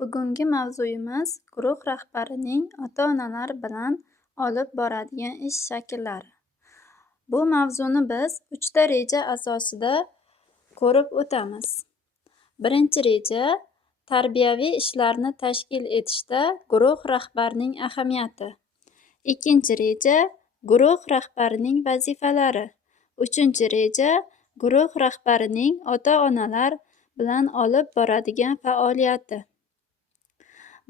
Bugungi mavzuyimiz guruh rahbarining ota-onalar bilan olib boradigan ish shakllari. Bu mavzuni biz 3 ta reja asosida ko'rib o'tamiz. Birinchi reja tarbiyaviy ishlarni tashkil etishda guruh rahbarining ahamiyati. Ikkinchi reja guruh rahbarining vazifalari. Uchinchi reja guruh rahbarining ota-onalar bilan olib boradigan faoliyati.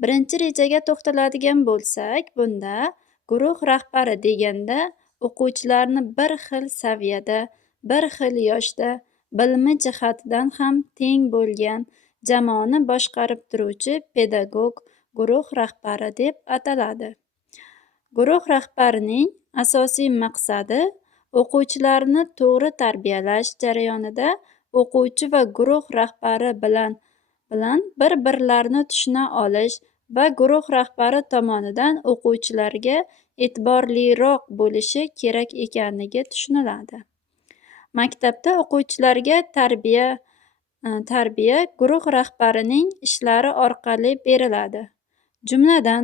Birinchi rejaga to'xtaladigan bo'lsak, bunda guruh rahbari deganda o'quvchilarni bir xil saviyada, bir xil yoshda, bilimi jihatidan ham teng bo'lgan jamoani boshqarib turuvchi pedagog guruh rahbari deb ataladi. Guruh rahbarining asosiy maqsadi o'quvchilarni to'g'ri tarbiyalash jarayonida o'quvchi va guruh rahbari bilan bir-birlarini tushuna olish va guruh rahbari tomonidan o'quvchilarga e'tiborliroq bo'lishi kerak ekanligi tushuniladi. Maktabda o'quvchilarga tarbiya guruh rahbarining ishlari orqali beriladi. Jumladan,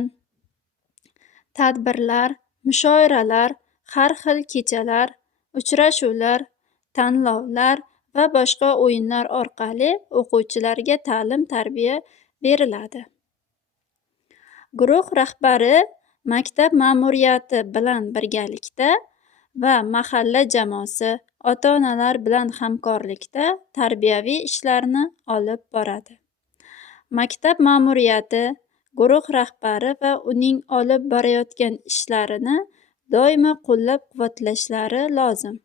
tadbirlar, mushoiralar, har xil kechalar, uchrashuvlar, tanlovlar va boshqa o'yinlar orqali o'quvchilarga ta'lim-tarbiya beriladi. Guruh rahbari maktab ma'muriyati bilan birgalikda va mahalla jamoasi, ota-onalar bilan hamkorlikda tarbiyaviy ishlarni olib boradi. Maktab ma'muriyati guruh rahbari va uning olib borayotgan ishlarini doimo qo'llab-quvvatlashlari lozim.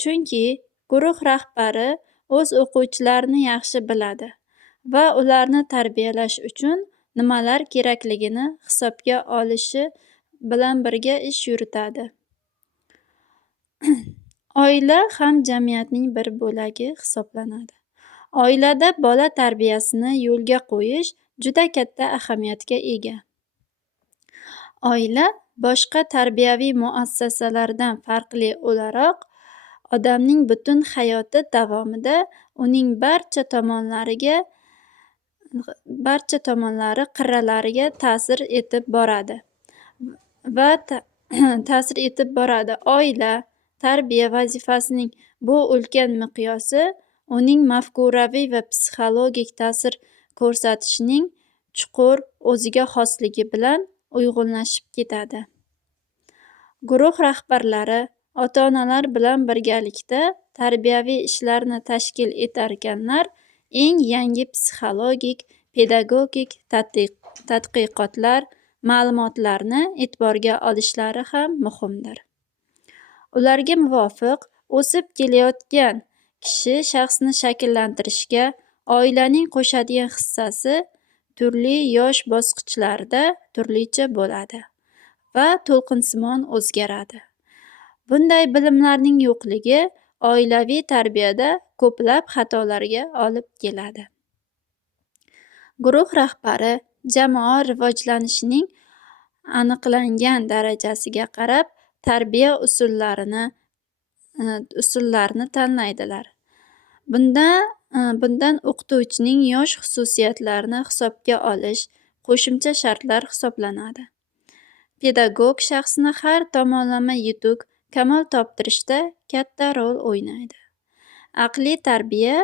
Chunki guruh rahbari o'z o'quvchilarini yaxshi biladi va ularni tarbiyalash uchun nimalar kerakligini hisobga olishi bilan birga ish yuritadi. Oila ham jamiyatning bir bo'lagi hisoblanadi. Oilada bola tarbiyasini yo'lga qo'yish juda katta ahamiyatga ega. Oila boshqa tarbiyaviy muassasalardan farqli o'laroq odamning butun hayoti davomida uning barcha qirralariga ta'sir etib boradi. Oila tarbiya vazifasining bu ulkan miqyosi uning mafkuraviy va psixologik ta'sir ko'rsatishining chuqur o'ziga xosligi bilan uyg'unlashib ketadi. Guruh rahbarlari ota-onalar bilan birgalikda tarbiyaviy ishlarni tashkil etarkanlar eng yangi psixologik, pedagogik tadqiqotlar, ma'lumotlarni e'tiborga olishlari ham muhimdir. Ularga muvofiq o'sib kelayotgan kishi shaxsni shakllantirishga oilaning qo'shadigan hissasi turli yosh bosqichlarida turlicha bo'ladi va to'lqinsimon o'zgaradi. Bunday bilimlarning yo'qligi oilaviy tarbiyada ko'plab xatolarga olib keladi. Guruh rahbari jamoa rivojlanishining aniqlangan darajasiga qarab tarbiya usullarini tanlaydilar. Bundan o'qituvchining yosh xususiyatlarini hisobga olish qo'shimcha shartlar hisoblanadi. Pedagog shaxsni har tomonlama yutuq, kamol toptirishda katta rol o'ynaydi. Aqliy tarbiya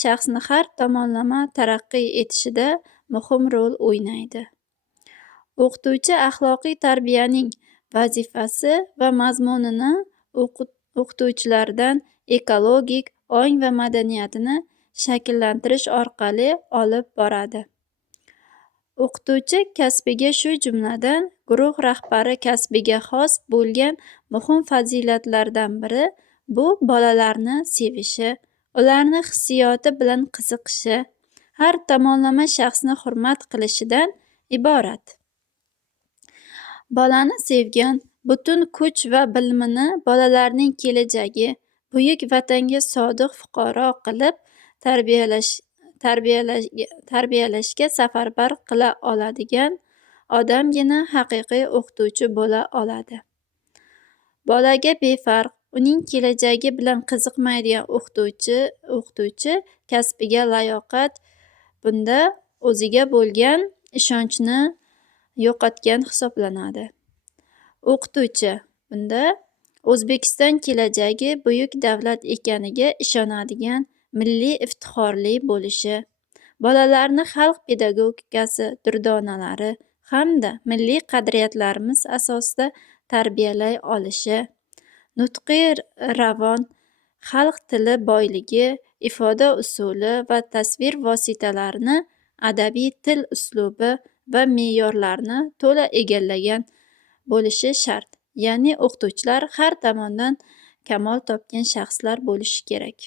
shaxsni har tomonlama taraqqiy etishida muhim rol o'ynaydi. O'qituvchi axloqiy tarbiyaning vazifasi va mazmunini o'qituvchilardan ekologik ong va madaniyatini shakllantirish orqali olib boradi. O'qituvchi kasbiga shu jumladan guruh rahbari kasbiga xos bo'lgan muhim fazilatlardan biri bu bolalarni sevishi, ularni hissiyoti bilan qiziqishi, har tomonlama shaxsni hurmat qilishidan iborat. Bolani sevgan, butun kuch va bilimini bolalarning kelajagi, buyuk vatanga sodiq fuqaro qilib tarbiyalashga safarbar qila oladigan odamgina haqiqiy o'qituvchi bo'la oladi. Bolaga befarq, uning kelajagi bilan qiziqmaydigan o'qituvchi kasbiga layoqat. Bunda o'ziga bo'lgan ishonchni yo'qotgan hisoblanadi. O'qituvchi bunda O'zbekiston kelajagi buyuk davlat ekaniga ishonadigan, milliy iftixorli bo'lishi, bolalarni xalq pedagogikasi durdonalari hamda milliy qadriyatlarimiz asosida tarbiyalay olishi, nutqiy ravon, xalq tili boyligi, ifoda usuli va tasvir vositalarini, adabiy til uslubi va me'yorlarni to'la egallagan bo'lishi shart. Ya'ni o'qituvchilar har tomondan kamol topgan shaxslar bo'lishi kerak.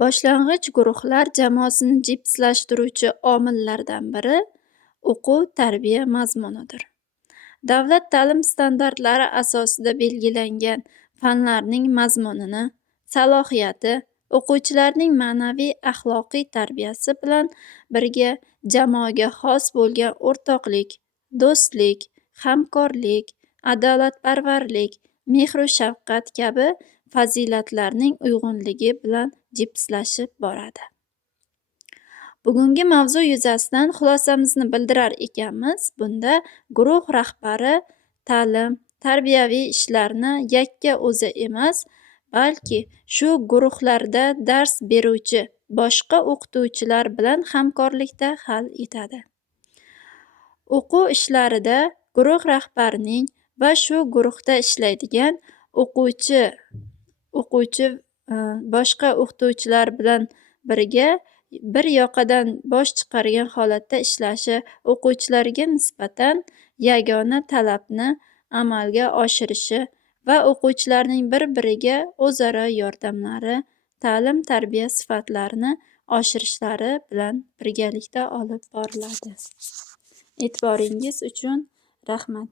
Boshlang'ich guruhlar jamoasini jipslashtiruvchi omillardan biri o'quv-tarbiya mazmunidir. Davlat ta'lim standartlari asosida belgilangan fanlarning mazmunini, salohiyati, o'quvchilarning ma'naviy axloqiy tarbiyasi bilan birga jamoaga xos bo'lgan o'rtoqlik, do'stlik, hamkorlik, adolatparvarlik, mehru shafqat kabi fazilatlarning uyg'unligi bilan jipslashib boradi. Bugungi mavzu yuzasidan xulosamizni bildirar ekanmiz. Bunda guruh rahbari ta'lim, tarbiyaviy ishlarni yakka o'zi emas, balki shu guruhlarda dars beruvchi boshqa o'qituvchilar bilan hamkorlikda hal etadi. O'quv ishlarida guruh rahbarining va shu guruhda ishlaydigan o'quvchi boshqa o'qituvchilar bilan birga bir yoqadan bosh chiqargan holatda ishlashi, o'quvchilarga nisbatan yagona talabni amalga oshirishi va o'quvchilarning bir-biriga o'zaro yordamlari, ta'lim-tarbiya sifatlarini oshirishlari bilan birgalikda olib boriladi. E'tiboringiz uchun rahmat.